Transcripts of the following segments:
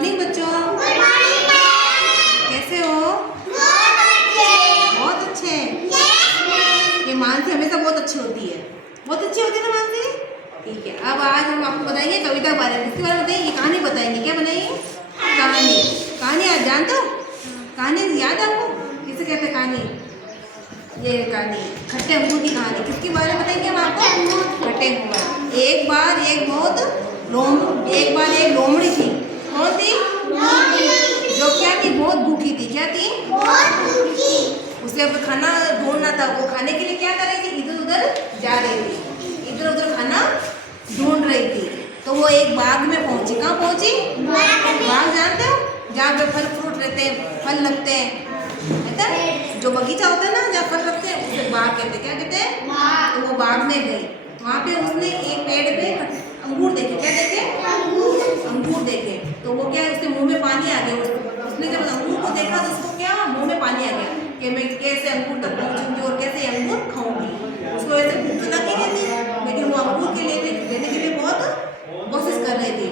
Morning बच्चों। Good morning ma'am. कैसे हो? बहुत अच्छे। ये मानसी हमेशा बहुत अच्छी होती है। बहुत अच्छी होती है ना मानसी? ठीक है, अब आज हम आपको बताएंगे कविता के बारे में। किसके बारे में बताएंगे? कहानी बताएंगे। क्या बनाएंगे? कहानी। कहानी आज जानते हो? कहानी याद है आपको? किसे कहते हैं कहानी? ये कहानी खट्टे अंगूर की कहानी। किसके बारे में बताएंगे हम आपको? खट्टे अंगूर। एक बार एक लोमड़ी थी। कौन थी? जो क्या थी? बहुत भूखी थी। क्या थी? उसे अब खाना ढूंढना था। वो खाने के लिए क्या कर रही थी? इधर उधर जा रही थी, इधर उधर खाना ढूंढ रही थी। तो वो एक बाग में पहुंची। कहाँ पहुंची? बाग जानते हो? जहाँ पे फल फ्रूट रहते हैं, फल लगते हैं, जो बगीचा होता है ना, जहाँ फल लगते हैं, उसे बाग कहते हैं। क्या कहते हैं? तो वो बाग में गई। वहाँ पे उसने एक पेड़ पे अंगूर देखे। क्या देखे? अंगूर देखे। तो वो क्या है, उसके मुंह में पानी आ गया। उसने जब अंगूर को देखा तो उसको क्या मुंह में पानी आ गया कि मैं कैसे अंगूर तक पहुंचूंगी और कैसे अंगूर खाऊंगी। उसको ऐसे भूख तो लगी नहीं थी, लेकिन वो अंगूर के लिए लेने के लिए बहुत कोशिश कर रही थी।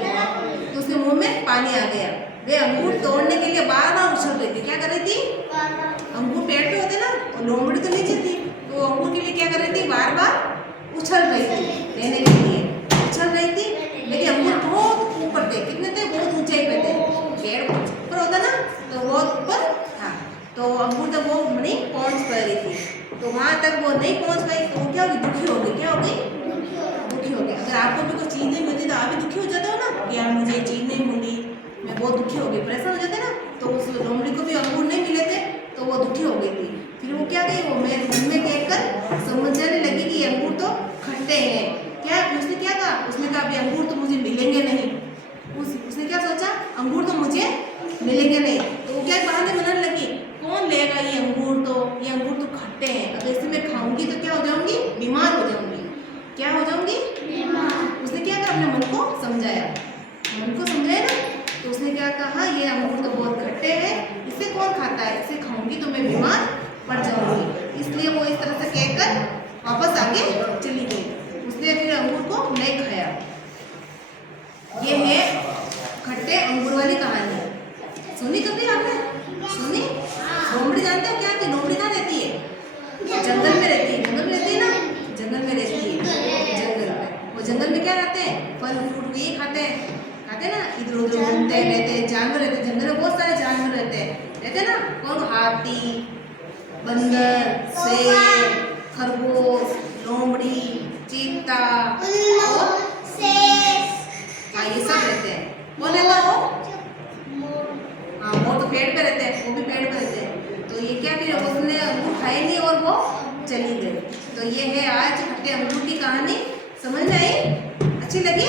तो उसके मुंह में पानी आ गया। वे अंगूर तोड़ने के लिए बार बार उछल रही थी। क्या कर रही थी? अंगूर पेड़ पे होते ना, और लोमड़ी तो नीचे थी। तो अंगूर के लिए क्या कर रही थी? बार बार उछल रही थी लेने के लिए। उछल रही थी, लेकिन अंगूर बहुत ऊपर थे। कितने थे? बहुत ऊंचाई पे थे। पेड़ ऊपर होता ना, तो बहुत ऊपर था। तो अंगूर तक वो नहीं पहुंच पा रही थी। तो वहां तक वो नहीं पहुंच पाई। तो वो क्या होगी? दुखी हो गई। क्या हो गई? दुखी हो गई। अगर आपको भी कोई चीज़ नहीं मिलती तो आप भी दुखी हो जाते हो ना कि यार मुझे ये चीज़ नहीं मिली, मैं बहुत दुखी हो गई, परेशान हो जाते ना। तो उस लोमड़ी को भी अंगूर नहीं मिले थे, तो वो दुखी हो गई थी। फिर वो क्या गई? वो मेरे मन में देखकर समझने लगी कि अंगूर तो खट्टे हैं। क्या उसने क्या कहा? उसने कहा अभी अंगूर तो मुझे मिलेंगे नहीं। उसने क्या सोचा? अंगूर तो मुझे मिलेंगे नहीं। तो वो क्या बहाने बनाने लगी? कौन लेगा ये अंगूर? ये अंगूर तो खट्टे हैं, अगर इसे मैं खाऊंगी तो क्या हो जाऊंगी? बीमार हो जाऊंगी। क्या हो जाऊंगी? बीमार। उसने क्या कहा? अपने मन को समझाया। मन को समझाया ना, तो उसने क्या कहा? ये अंगूर तो बहुत खट्टे हैं, इसे कौन खाता है? इसे खाऊंगी तो मैं बीमार पड़ जाऊंगी। इसलिए वो इस तरह से कहकर वापस आगे चली गई। उसने फिर अंगूर को नहीं खाया। ये है खट्टे अंगूर वाली कहानी। सुनी कभी आपने? सुनी? लोमड़ी जानते हो क्या थी? लोमड़ी कहाँ रहती है? जंगल में रहती है। जंगल में रहती है ना? जंगल में रहती है। जंगल में, वो जंगल में क्या रहते हैं? फल फ्रूट भी खाते हैं ना, इधर उधर घूमते रहते हैं। जानवर रहते हैं जंगल में, बहुत सारे जानवर रहते हैं ना। कौन? हाथी, बंदर, शेर, खरगोश, लोमड़ी, चीता और हाँ, ये सब रहते हैं। कौन रहता है वो? हाँ, वो तो पेड़ पे रहते हैं। वो भी पेड़ पे रहते हैं। तो ये क्या, फिर उसने अंगूर खाए नहीं और वो चली गई। तो ये है आज खट्टे अंगूर की कहानी। समझ में आई? अच्छी लगी?